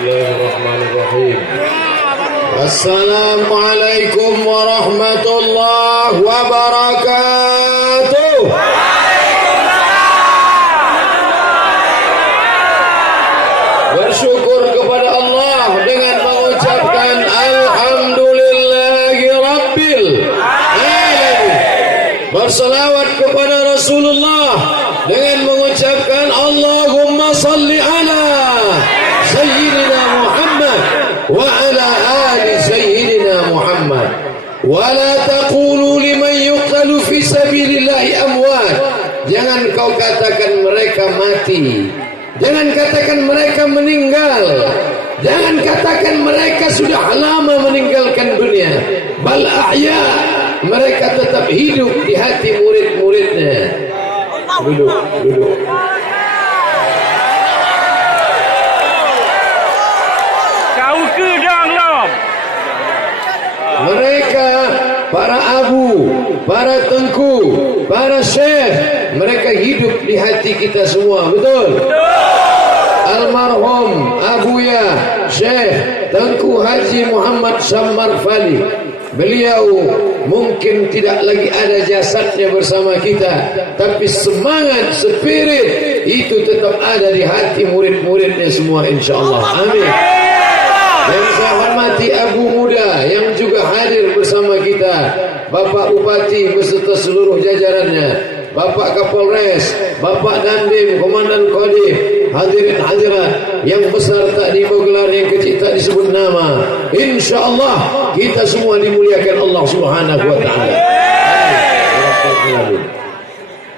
Bismillahirrahmanirrahim. Assalamualaikum warahmatullahi wabarakatuh. Bersyukur kepada Allah dengan mengucapkan Alhamdulillahi Rabbil Alamin. Bersalawat kepada Rasulullah dengan mengucapkan Allahumma salli ala Sayyidina Muhammad wa ala ali Sayyidina Muhammad. Wa la taqulu liman yuqtalu fi sabilillahi amwat. Jangan kau katakan mereka mati. Jangan katakan mereka meninggal. Jangan katakan mereka sudah lama meninggalkan dunia. Bal ahya. Mereka tetap hidup di hati murid-muridnya. Duduk. Kau ke dalam. Mereka para abu, para tengku, para syekh, mereka hidup di hati kita semua, betul? Almarhum Abuya Syekh Tengku Haji Muhammad Sammar Fali, beliau mungkin tidak lagi ada jasadnya bersama kita, tapi semangat, spirit itu tetap ada di hati murid-muridnya semua, insyaallah. Amin. Yang saya hormati Abu Muda yang juga hadir bersama kita, Bapak Bupati beserta seluruh jajarannya, Bapak Kapolres, Bapak Dandim, Komandan Kodim, hadirin hadirat yang besar tak digelar, yang kecil tak disebut nama. InsyaAllah kita semua dimuliakan Allah Subhanahu wa ta'ala.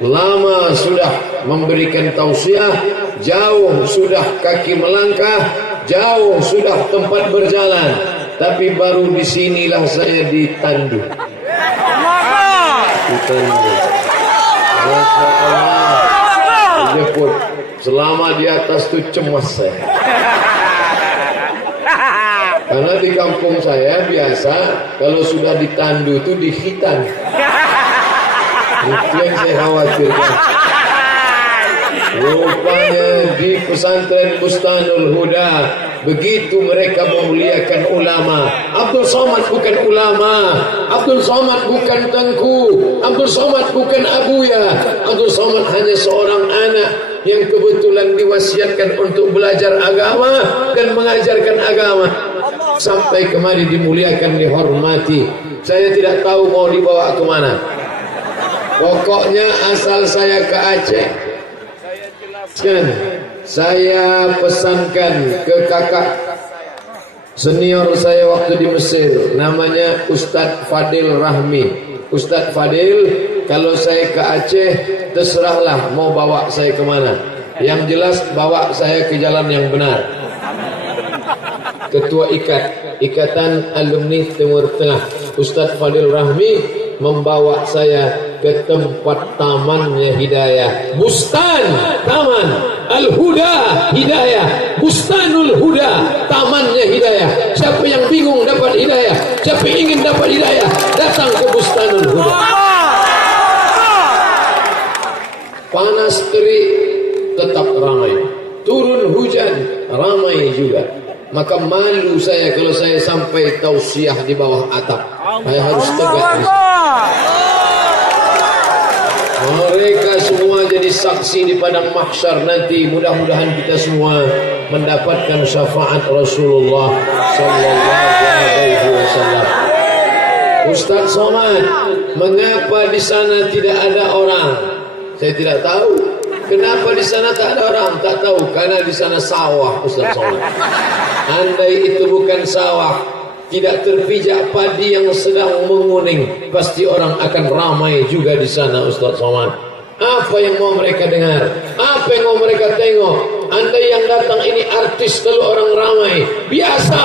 Lama sudah memberikan tausiah, jauh sudah kaki melangkah, jauh sudah tempat berjalan, tapi baru disinilah saya ditandu. Jemput. Selama di atas itu cemas saya. Karena di kampung saya biasa kalau sudah ditandu itu dihitan. Itu yang saya khawatirkan. Rupanya di pesantren Bustanul Huda begitu mereka memuliakan ulama. Abdul Somad bukan ulama, Abdul Somad bukan tengku, Abdul Somad bukan abuya. Abdul Somad hanya seorang anak yang kebetulan diwasiatkan untuk belajar agama dan mengajarkan agama. Sampai kemari dimuliakan, dihormati. Saya tidak tahu mau dibawa ke mana. Pokoknya asal saya ke Aceh, saya pesankan ke kakak senior saya waktu di Mesir, namanya Ustadz Fadil Rahmi. Ustadz Fadil, kalau saya ke Aceh, terserahlah mau bawa saya kemana. Yang jelas bawa saya ke jalan yang benar. Ketua Ikatan Alumni Timur Tengah, Ustadz Fadil Rahmi, membawa saya ke tempat tamannya Hidayah. Bustan, Taman Al-Huda Hidayah, Bustanul Huda, tamannya Hidayah. Siapa yang bingung dapat hidayah, siapa yang ingin dapat hidayah, datang ke Bustanul Huda. Panas terik tetap ramai, turun hujan ramai juga. Maka malu saya kalau saya sampai tausiah di bawah atap. Saya harus tegak. Mereka semua jadi saksi di padang mahsyar nanti. Mudah-mudahan kita semua mendapatkan syafaat Rasulullah sallallahu alaihi wasallam. Ustaz Somad, mengapa di sana tidak ada orang? Saya tidak tahu. Kenapa di sana tak ada orang? Tak tahu. Karena di sana sawah, Ustaz Somad. Andai itu bukan sawah, tidak terpijak padi yang sedang menguning, pasti orang akan ramai juga di sana, Ustaz Somad. Apa yang mau mereka dengar? Apa yang mau mereka tengok? Andai yang datang ini artis, kalau orang ramai, biasa.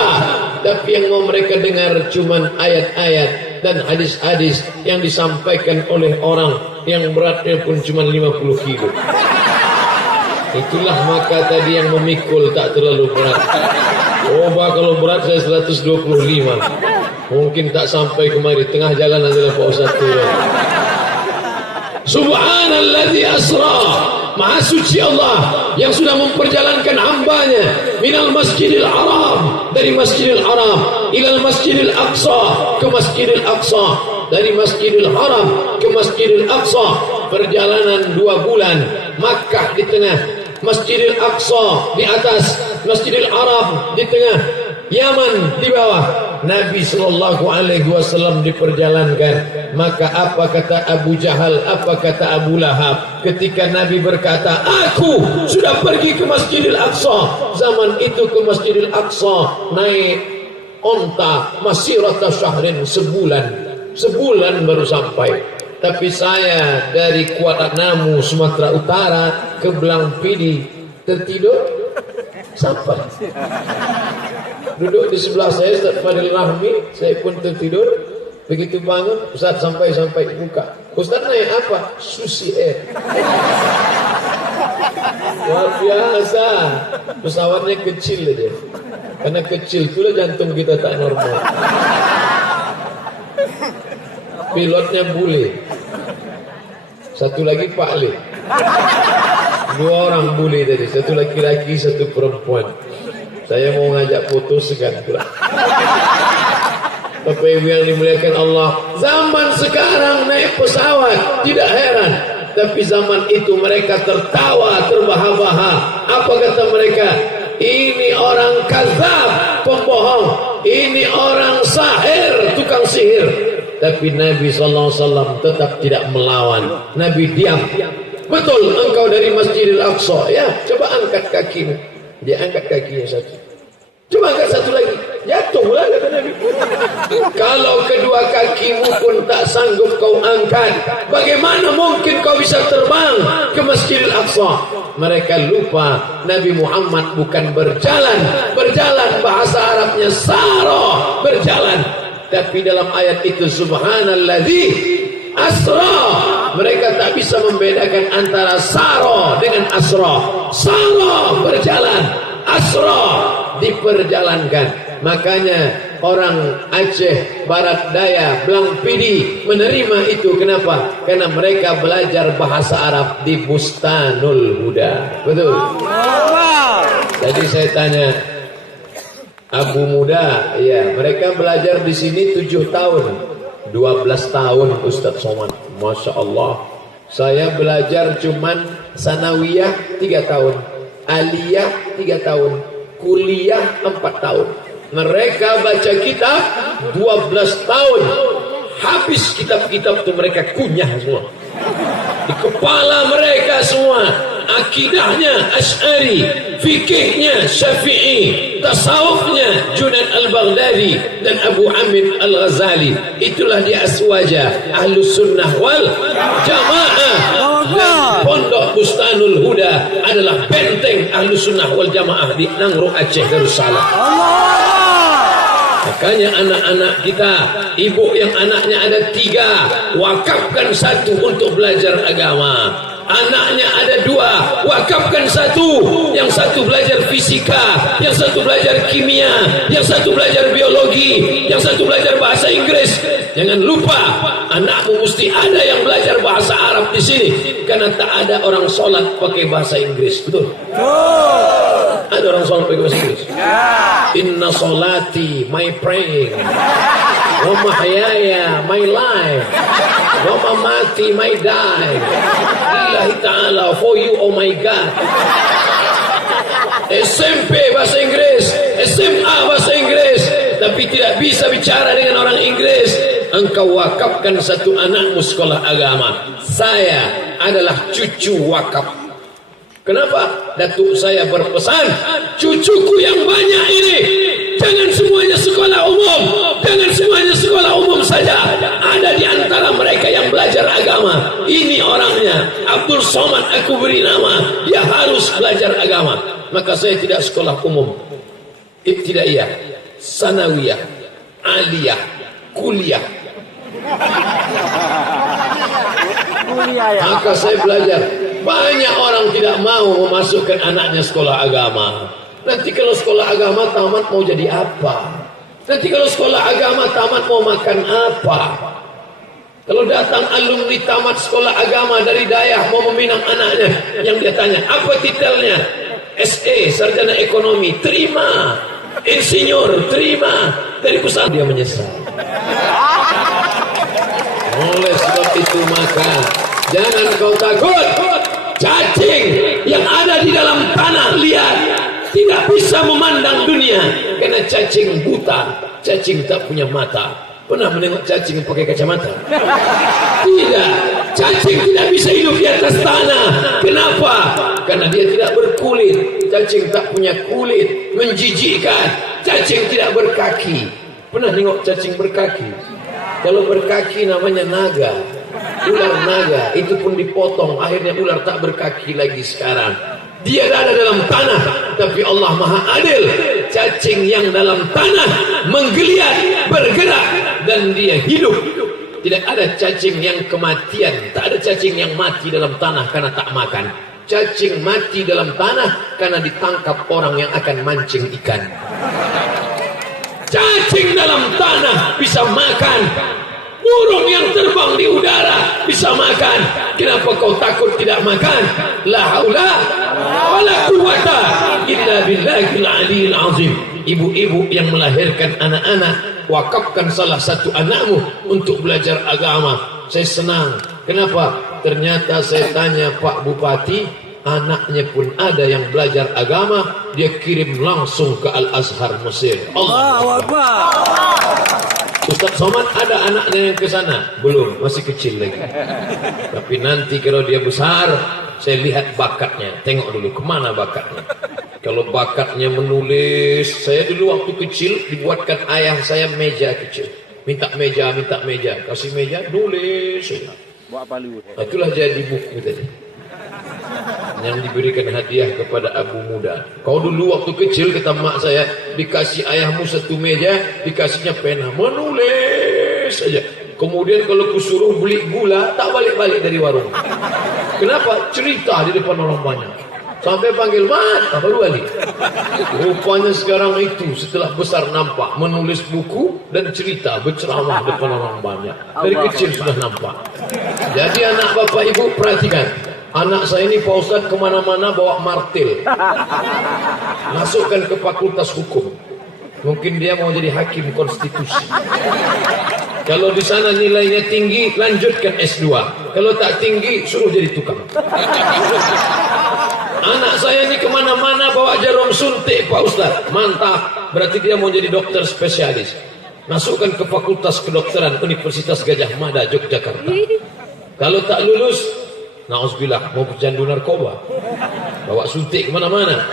Tapi yang mau mereka dengar cuman ayat-ayat dan hadis-hadis yang disampaikan oleh orang yang beratnya pun cuma 50 kilo. Itulah maka tadi yang memikul tak terlalu berat. Coba kalau berat saya 125, mungkin tak sampai kemari. Tengah jalan adalah Pak Ustaz turun. Subhanalladzi asra Maha suci Allah yang sudah memperjalankan hambanya minal masjidil haram, dari masjidil haram ilal masjidil aqsa, ke masjidil aqsa, dari masjidil haram ke masjidil aqsa, perjalanan 2 bulan. Makkah di tengah, masjidil aqsa di atas, masjidil haram di tengah, Yaman di bawah. Nabi sallallahu alaihi wasallam diperjalankan. Maka apa kata Abu Jahal, apa kata Abu Lahab ketika Nabi berkata, aku sudah pergi ke Masjidil Aqsa. Zaman itu ke Masjidil Aqsa naik onta masirata syahrin, sebulan baru sampai. Tapi saya dari Kuala Namu Sumatera Utara ke Belangpidi tertidur sampai. Duduk di sebelah saya Ustaz Fadil Rahmi, saya pun tertidur. Begitu bangun, Ustaz sampai buka. Ustaz naik apa? Susi Air. Luar biasa. Pesawatnya kecil aja. Karena kecil itulah jantung kita tak normal. Pilotnya bule. Satu lagi Pak Le. 2 orang bule tadi, satu laki-laki, satu perempuan. Saya mau ngajak foto segan pula. Bapak Ibu yang dimuliakan Allah, zaman sekarang naik pesawat tidak heran, tapi zaman itu mereka tertawa terbahak-bahak. Apa kata mereka? Ini orang kadzab, pembohong. Ini orang sahir, tukang sihir. Tapi Nabi SAW tetap tidak melawan. Nabi diam. Betul, engkau dari Masjidil Aqsa. Ya, coba angkat kakimu. Dia angkat kakinya satu. Coba angkat satu lagi. Jatuhlah kata Nabi. Kalau kedua kakimu pun tak sanggup kau angkat, bagaimana mungkin kau bisa terbang ke Masjidil Aqsa? Mereka lupa Nabi Muhammad bukan berjalan bahasa Arabnya sara, berjalan. Tapi dalam ayat itu subhanalladzi asra, mereka tak bisa membedakan antara sara dengan asra. Sara berjalan, asra diperjalankan. Makanya orang Aceh Barat Daya, Belangpidi menerima itu. Kenapa? Karena mereka belajar bahasa Arab di Bustanul Huda. Betul. Jadi saya tanya, Abu Muda, ya, mereka belajar di sini 7 tahun, 12 tahun Ustaz Somad. Masya Allah. Saya belajar cuman sanawiyah 3 tahun, aliyah 3 tahun, kuliah 4 tahun. Mereka baca kitab 12 tahun. Habis kitab-kitab itu mereka kunyah semua. Di kepala mereka semua akidahnya Asy'ari, fikihnya Syafi'i, tasawufnya Junaid al-Baghdadi dan Abu Hamid al-Ghazali. Itulah dia aswaja Ahlus Sunnah wal Jamaah. Dan Pondok Bustanul Huda adalah benteng Ahlus Sunnah wal Jamaah di Nangrung Aceh Darussalam. Makanya anak-anak kita, ibu yang anaknya ada 3, wakafkan 1 untuk belajar agama. Anaknya ada 2, wakafkan 1. Yang 1 belajar fisika, yang 1 belajar kimia, yang 1 belajar biologi, yang 1 belajar bahasa Inggris. Jangan lupa, anakmu mesti ada yang belajar bahasa Arab di sini, karena tak ada orang sholat pakai bahasa Inggris. Betul? Ada orang sholat pakai bahasa Inggris? Inna sholati, my praying, wa mahyaya, my life, wa mamati, my die, lillahi ta'ala, for you, oh my God. SMP bahasa Inggris, SMA bahasa Inggris, tapi tidak bisa bicara dengan orang Inggris. Engkau wakafkan 1 anakmu sekolah agama. Saya adalah cucu wakaf. Kenapa? Datuk saya berpesan, cucuku yang banyak ini jangan semuanya sekolah umum, jangan semuanya sekolah umum saja. Ada di antara mereka yang belajar agama. Ini orangnya, Abdul Somad aku beri nama, dia harus belajar agama. Maka saya tidak sekolah umum, ibtidaiyah, sanawiyah, aliyah, kuliah. Maka saya belajar. Banyak orang tidak mau memasukkan anaknya sekolah agama. Nanti kalau sekolah agama tamat mau jadi apa? Nanti kalau sekolah agama tamat mau makan apa? Kalau datang alumni tamat sekolah agama dari daerah mau meminang anaknya, yang dia tanya, apa titelnya? SE, sarjana ekonomi, terima. Insinyur, terima. Dari usaha dia menyesal. Oleh sebab itu maka jangan kau takut. Cacing yang ada di dalam tanah liat tidak bisa memandang dunia, karena cacing buta, cacing tak punya mata. Pernah menengok cacing pakai kacamata? Tidak. Cacing tidak bisa hidup di atas tanah. Kenapa? Karena dia tidak berkulit. Cacing tak punya kulit, menjijikkan. Cacing tidak berkaki. Pernah nengok cacing berkaki? Kalau berkaki namanya naga, ular naga. Itu pun dipotong, akhirnya ular tak berkaki lagi sekarang. Dia ada dalam tanah, tapi Allah Maha Adil. Cacing yang dalam tanah menggeliat, bergerak, dan dia hidup. Tidak ada cacing yang kematian. Tak ada cacing yang mati dalam tanah karena tak makan. Cacing mati dalam tanah karena ditangkap orang yang akan mancing ikan. Cacing dalam tanah bisa makan. Burung yang terbang di udara bisa makan. Kenapa kau takut tidak makan? La haula wala quwwata illa billahil aliyil azim. Ibu-ibu yang melahirkan anak-anak, wakafkan salah satu anakmu untuk belajar agama. Saya senang. Kenapa? Ternyata saya tanya Pak Bupati, anaknya pun ada yang belajar agama, dia kirim langsung ke Al-Azhar Mesir. Allahu Akbar. Ustaz Somad ada anaknya yang ke sana? Belum, masih kecil lagi. Tapi nanti kalau dia besar, saya lihat bakatnya. Tengok dulu kemana bakatnya. Kalau bakatnya menulis, saya dulu waktu kecil dibuatkan ayah saya meja kecil. Minta meja, kasih meja, nulis. Nah, itulah jadi buku tadi. Yang diberikan hadiah kepada abu muda. Kau dulu waktu kecil kata mak saya, dikasih ayahmu satu meja, dikasihnya pena, menulis saja. Kemudian kalau kusuruh beli gula, tak balik-balik dari warung. Kenapa? Cerita di depan orang banyak. Sampai panggil mat, tak baru balik. Rupanya sekarang itu setelah besar nampak menulis buku dan cerita berceramah depan orang banyak. Dari kecil sudah nampak. Jadi anak bapak ibu perhatikan. Anak saya ini Pak Ustadz kemana-mana bawa martil. Masukkan ke fakultas hukum. Mungkin dia mau jadi hakim konstitusi. Kalau di sana nilainya tinggi, lanjutkan S2. Kalau tak tinggi, suruh jadi tukang. Anak saya ini kemana-mana bawa jarum suntik Pak Ustadz. Mantap, berarti dia mau jadi dokter spesialis. Masukkan ke fakultas kedokteran Universitas Gajah Mada, Yogyakarta. Kalau tak lulus, na'udzubillah, mau pecandu narkoba, bawa suntik kemana-mana.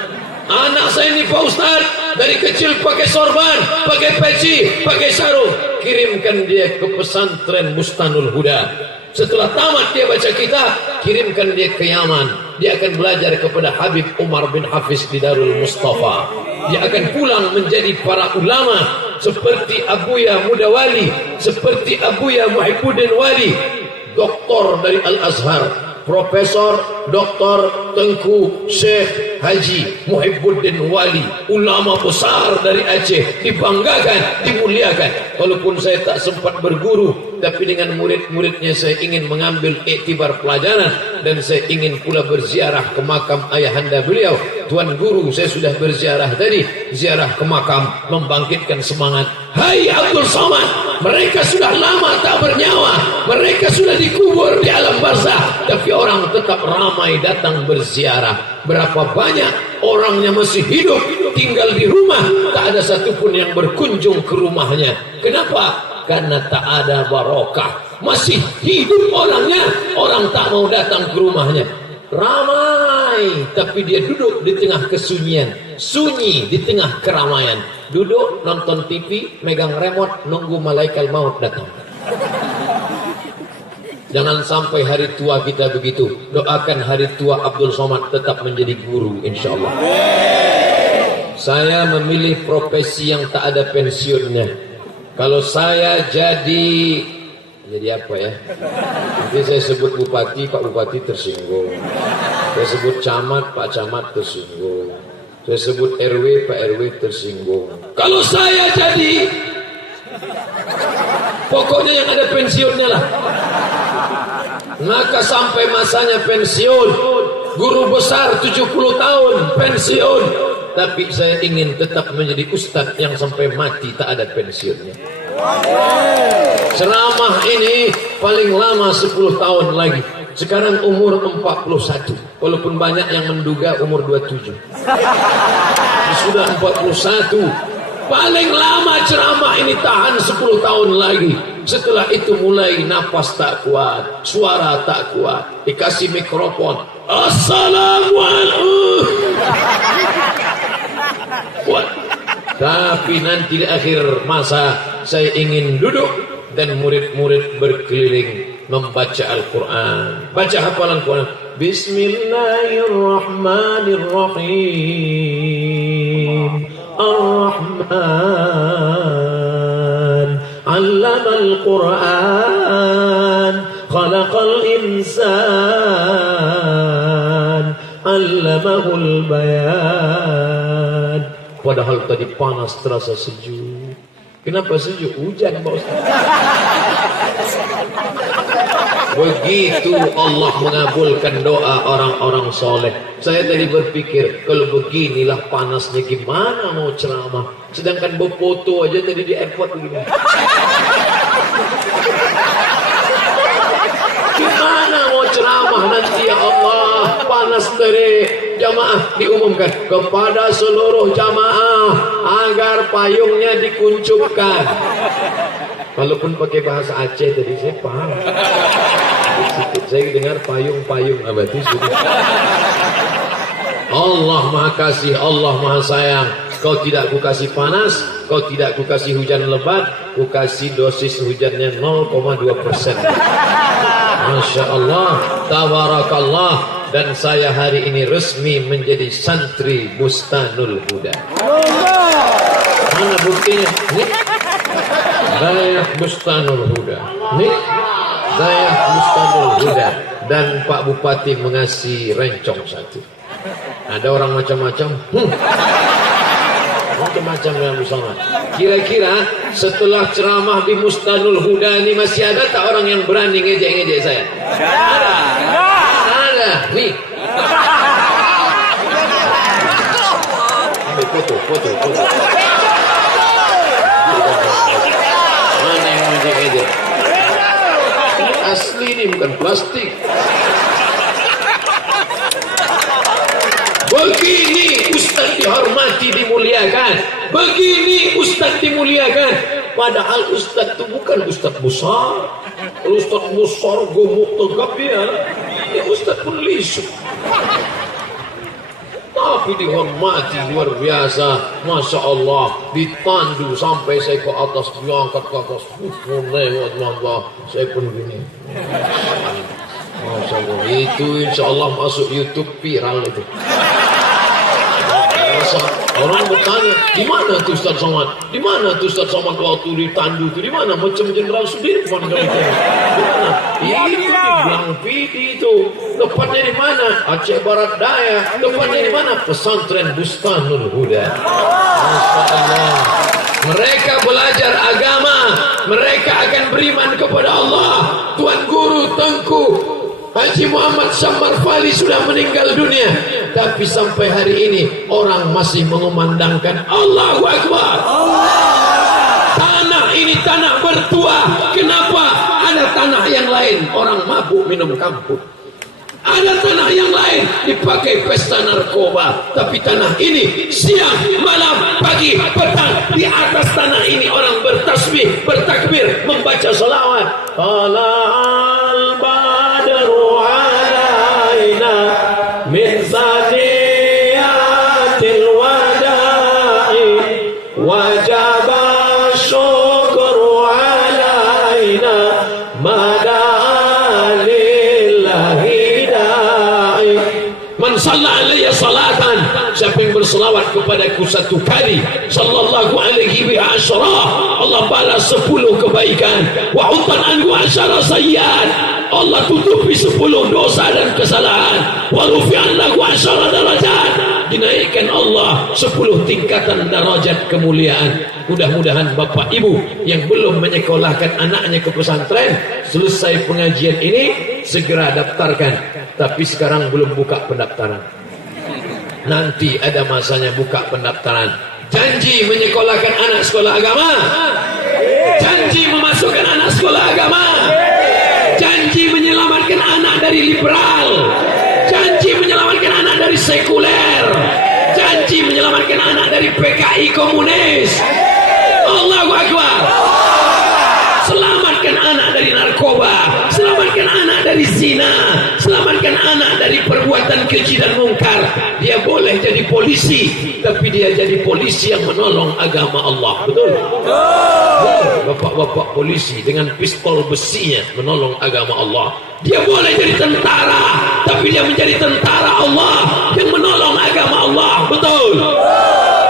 Anak saya ini Pak Ustadz dari kecil pakai sorban, pakai peci, pakai sarung. Kirimkan dia ke pesantren Bustanul Huda. Setelah tamat dia baca kitab, kirimkan dia ke Yaman. Dia akan belajar kepada Habib Umar bin Hafiz di Darul Mustafa. Dia akan pulang menjadi para ulama seperti Abuya Mudawali, seperti Abuya Muhibbuddin Wali, doktor dari Al-Azhar, Profesor Dr. Tengku Syekh Haji Muhibbuddin Wali, ulama besar dari Aceh, dibanggakan, dimuliakan. Walaupun saya tak sempat berguru, tapi dengan murid-muridnya saya ingin mengambil iktibar pelajaran, dan saya ingin pula berziarah ke makam ayahanda beliau. Tuan Guru saya sudah berziarah tadi, ziarah ke makam membangkitkan semangat. Hai Abdul Somad, mereka sudah lama tak bernyawa, mereka sudah dikubur di alam barzah, tapi orang tetap ramai datang berziarah. Berapa banyak orangnya masih hidup, tinggal di rumah, tak ada satupun yang berkunjung ke rumahnya. Kenapa? Karena tak ada barokah. Masih hidup orangnya, orang tak mau datang ke rumahnya. Ramai, tapi dia duduk di tengah kesunyian, sunyi di tengah keramaian. Duduk nonton TV, megang remote, nunggu malaikat maut datang. Jangan sampai hari tua kita begitu. Doakan hari tua Abdul Somad tetap menjadi guru, insya Allah. Saya memilih profesi yang tak ada pensiunnya. Kalau saya jadi apa ya? Nanti saya sebut bupati, Pak Bupati tersinggung. Saya sebut camat, Pak Camat tersinggung. Saya sebut RW, Pak RW tersinggung. Kalau saya jadi Pokoknya yang ada pensiunnya lah. Maka sampai masanya pensiun, guru besar 70 tahun pensiun, tapi saya ingin tetap menjadi ustadz yang sampai mati tak ada pensiunnya. Ceramah ini paling lama 10 tahun lagi. Sekarang umur 41, walaupun banyak yang menduga umur 27. Sudah 41. Paling lama ceramah ini tahan 10 tahun lagi. Setelah itu mulai napas tak kuat, suara tak kuat, dikasih mikrofon, Assalamualaikum. Kuat. Tapi nanti di akhir masa saya ingin duduk dan murid-murid berkeliling membaca Al-Quran, baca hafalan Quran. Bismillahirrahmanirrahim. Ar-Rahman 'allamal Quran, khalaqal insan, 'allamahul bayan. Padahal tadi panas terasa sejuk. Kenapa sejuk? Hujan, Pak Ustaz. Begitu Allah mengabulkan doa orang-orang soleh. Saya tadi berpikir, kalau beginilah panasnya gimana mau ceramah? Sedangkan berfoto aja tadi di airport begini. Gimana mau ceramah nanti ya Allah? Panas dari jamaah diumumkan kepada seluruh jamaah agar payungnya dikuncupkan. Walaupun pakai bahasa Aceh tadi saya paham. Saya dengar payung-payung apa itu sudah. Allah Maha Kasih, Allah Maha Sayang. Kau tidak ku kasih panas, kau tidak ku kasih hujan lebat, ku kasih dosis hujannya 0,2%. Masya Allah, tabarakallah. Dan saya hari ini resmi menjadi santri Bustanul Huda. Mana buktinya? Nih, saya Bustanul Huda. Nih, saya Bustanul Huda. Dan Pak Bupati mengasih rencong 1. Ada orang macam-macam. Macam-macam yang bersama. Kira-kira setelah ceramah di Bustanul Huda ini masih ada tak orang yang berani ngejek-ngejek saya? Ada. Nih. Ambil foto. Mana yang ngejek-ngejek? Asli ini bukan plastik. Begini Ustaz dihormati, dimuliakan. Begini Ustaz dimuliakan. Padahal Ustaz itu bukan Ustaz besar. Kalau Ustaz besar gemuk tegap ya Ustaz pun lisu. Tapi dihormati luar biasa. Masya Allah. Ditandu sampai saya ke atas, diangkat ke atas. Saya pun begini. Masya Allah. Itu insya Allah masuk YouTube viral itu. Orang bertanya, di mana tuh Ustaz Somad? Di mana tuh Ustaz Somad waktu ditandu itu? Di mana? Macam Jenderal Sudirman kalau itu. Di mana? Itu di Blang Pidi itu. Tepatnya di mana? Aceh Barat Daya. Tepatnya di mana? Pesantren Bustanul Huda. Masya Allah. Mereka belajar agama. Mereka akan beriman kepada Allah. Tuan Guru Tengku Haji Muhammad Sammar Fali sudah meninggal dunia. Tapi sampai hari ini orang masih mengumandangkan Allahu Akbar. Tanah ini tanah bertuah. Kenapa? Ada tanah yang lain orang mabuk minum kampur. Ada tanah yang lain dipakai pesta narkoba. Tapi tanah ini siang, malam, pagi, petang, di atas tanah ini orang bertasbih, bertakbir, membaca salawat. Tala'al badru alaina min saniyatil wada'i wajaba syukru alaina mada'alillahi da'i. Man salla alaiya salatan, siapa yang berselawat kepadaku 1 kali, sallallahu alaihi wa asyara, Allah balas 10 kebaikan. Wa hutan anhu asyara sayyiat, Allah tutupi 10 dosa dan kesalahan. Wa rufi'an lahu asyara darajat, dinaikkan Allah 10 tingkatan derajat kemuliaan. Mudah-mudahan Bapak Ibu yang belum menyekolahkan anaknya ke pesantren, selesai pengajian ini segera daftarkan. Tapi sekarang belum buka pendaftaran. Nanti ada masanya buka pendaftaran. Janji menyekolahkan anak sekolah agama. Janji memasukkan anak sekolah agama. Janji menyelamatkan anak dari liberal. Janji menyelamatkan anak dari sekuler. Janji menyelamatkan anak dari PKI komunis. Allahu Akbar. Selamatkan anak dari narkoba, selamatkan anak dari zina, selamatkan anak dari perbuatan keji dan mungkar. Dia boleh jadi polisi, tapi dia jadi polisi yang menolong agama Allah. Betul? Bapak-bapak polisi dengan pistol besinya menolong agama Allah. Dia boleh jadi tentara, tapi dia menjadi tentara Allah yang menolong agama Allah. Betul?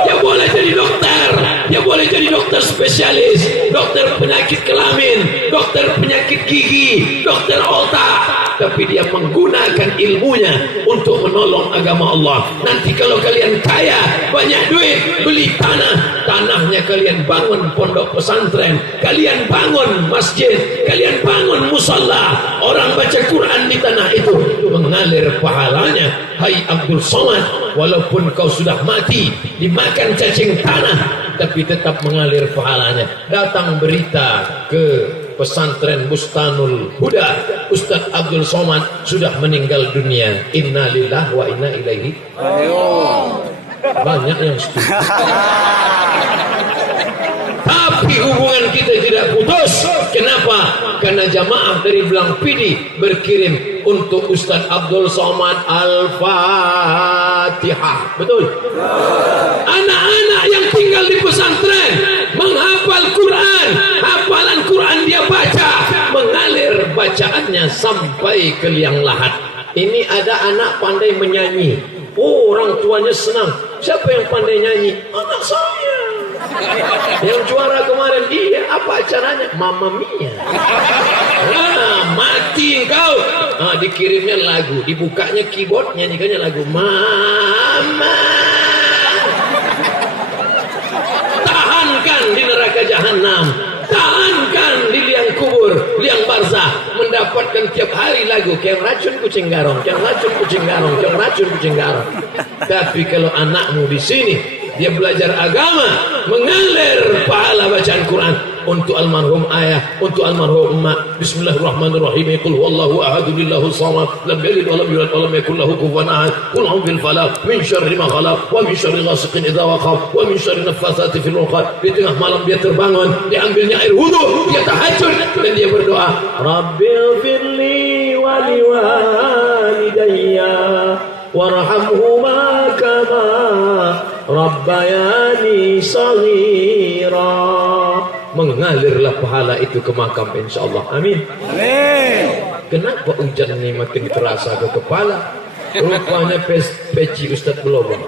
Dia boleh jadi dokter, dia boleh jadi dokter spesialis, dokter penyakit kelamin, dokter penyakit gigi, dokter otak, tapi dia menggunakan ilmunya untuk menolong agama Allah. Nanti kalau kalian kaya, banyak duit, beli tanah, tanahnya kalian bangun pondok pesantren, kalian bangun masjid, kalian bangun musalla, orang baca Quran di tanah itu, mengalir pahalanya. Hai Abdul Somad, walaupun kau sudah mati dimakan cacing tanah, tapi tetap mengalir pahalanya. Datang berita ke pesantren Bustanul Huda, Ustaz Abdul Somad sudah meninggal dunia. Inna lillahi wa inna ilaihi. Banyak yang setuju. Tapi hubungan kita tidak putus. Kenapa? Karena jamaah dari Belang Pidi berkirim untuk Ustaz Abdul Somad Al-Fatihah. Betul? Anak-anak yang tinggal di pesantren menghafal Quran, hafalan Quran dia baca, mengalir bacaannya sampai ke liang lahat. Ini ada anak pandai menyanyi. Oh, orang tuanya senang. Siapa yang pandai nyanyi? Anak saya. Yang juara kemarin, iya, apa acaranya? Mamma Mia. Mati engkau. Dikirimnya lagu, dibukanya keyboard, nyanyikannya lagu Mama. Tahankan di neraka jahanam, tahankan di liang kubur, liang barzah, mendapatkan tiap hari lagu kayak racun kucing garong, kayak racun kucing garong, kayak racun kucing garong. Tapi kalau anakmu di sini dia belajar agama, mengalir pahala bacaan Quran untuk almarhum ayah, untuk almarhum emak. Bismillahirrahmanirrahim. Qul huwallahu ahad, Allahu samad, lam yalid wa lam yulad wa lam yakul lahu kufuwan ahad. Qul a'udzu falaq min syarri ma khalaq wa min syarri ghasiqin idza waqab wa min syarri naffatsati fil 'uqad. Di tengah malam dia terbangun, diambilnya air wudu, dia tahajud dan dia berdoa, Rabbil firli wa liwalidayya warhamhuma kama Rabbayani saghira. Mengalirlah pahala itu ke makam insyaallah. Amin. Amin. Kenapa hujan ini makin terasa ke kepala? Rupanya peci Ustaz Belobong.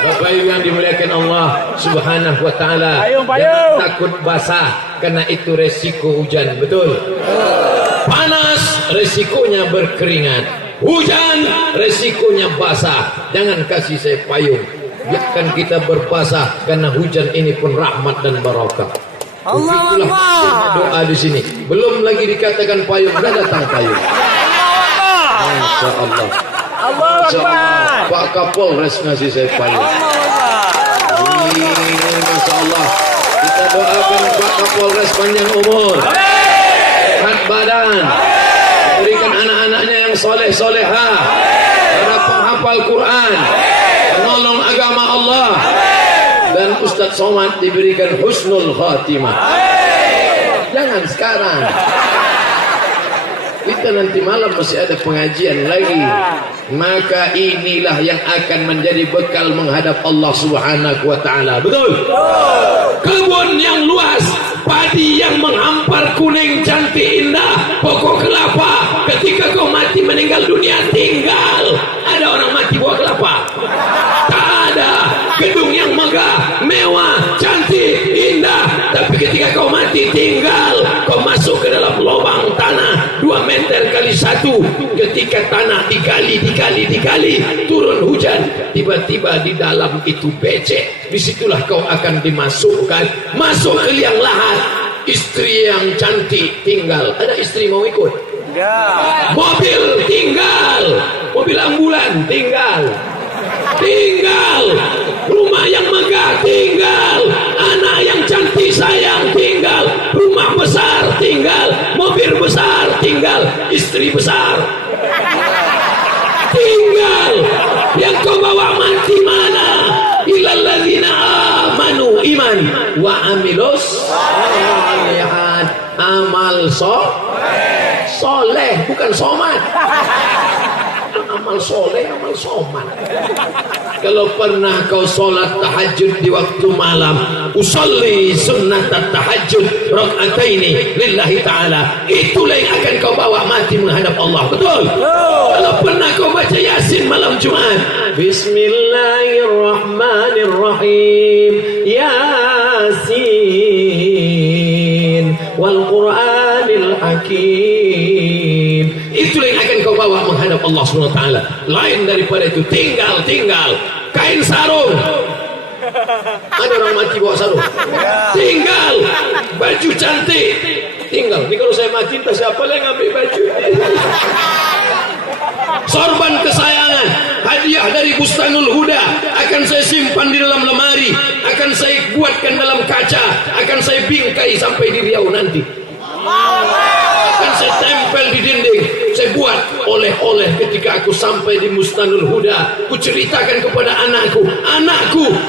Bapak Ibu yang dimuliakan Allah Subhanahu wa taala, jangan takut basah karena itu resiko hujan. Betul? Panas resikonya berkeringat, hujan resikonya basah. Jangan kasih saya payung, biarkan kita berbasah karena hujan ini pun rahmat dan barakah. Allah doa di sini. Belum lagi dikatakan payung, sudah datang payung. Masya Allah. Masya Allah. Pak Kapolres ngasih saya payung. Masya Allah. Kita doakan Pak Kapolres panjang umur, sehat badan, berikan anak-anaknya yang soleh-solehah, para penghafal Quran, menolong agama Allah, dan Ustaz Somad diberikan husnul khatimah. Jangan sekarang, kita nanti malam masih ada pengajian lagi. Maka inilah yang akan menjadi bekal menghadap Allah Subhanahu wa taala. Betul? Kebun yang luas, padi yang menghampar, kuning, cantik, indah, pokok kelapa. Ketika kau mati meninggal dunia, tinggal. Ada orang mati buah kelapa? Tak ada. Gedung yang megah, mewah, cantik, indah, tapi ketika kau mati tinggal, kau masuk ke dalam lubang tanah. tanah 2 meter kali 1. Ketika tanah digali, turun hujan, tiba-tiba di dalam itu becek. Disitulah kau akan dimasukkan, masuk ke liang lahat. Istri yang cantik tinggal. Ada istri mau ikut? Ya. Mobil tinggal, mobil ambulan tinggal. Rumah yang megah tinggal, anak yang cantik sayang tinggal, rumah besar tinggal, mobil besar tinggal, istri besar tinggal. Yang kau bawa mati mana? Ilal ladzina amanu, iman wa amilus shalihat, amal soleh, bukan somat. Amal soleh, amal somat. Kalau pernah kau sholat tahajud di waktu malam, usolli sunnat tahajud raka'ataini lillahi ta'ala, itulah yang akan kau bawa mati menghadap Allah. Betul? Kalau pernah kau baca Yasin malam Jumat, Bismillahirrahmanirrahim, Yasin wal Qur'anil Hakim, itulah yang akan kau bawa menghadap Allah SWT. Lain daripada itu tinggal kain sarung. Ada orang mati bawa sarung. Tinggal baju cantik. Tinggal. Ini kalau saya mati entah siapa yang ngambil baju. Sorban kesayangan, hadiah dari Bustanul Huda, akan saya simpan di dalam lemari, akan saya buatkan dalam kaca, akan saya bingkai sampai di Riau nanti. Akan saya tempel di dinding, saya buat oleh-oleh ketika aku sampai di Bustanul Huda. Ku ceritakan kepada anakku,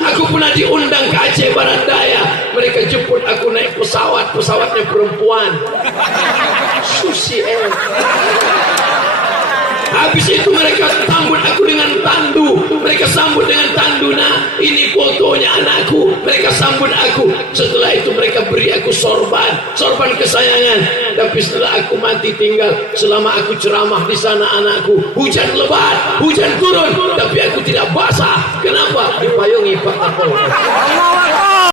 aku pernah diundang ke Aceh Barat Daya. Mereka jemput aku naik pesawatnya perempuan. Susi Habis itu mereka sambut aku dengan tandu. Mereka sambut dengan tandu. Nah, ini fotonya anakku. Mereka sambut aku. Setelah itu mereka beri aku sorban kesayangan. Tapi setelah aku mati tinggal, selama aku ceramah di sana anakku, hujan lebat, hujan turun, tapi aku tidak basah. Kenapa? Dipayungi Pak Kapolres.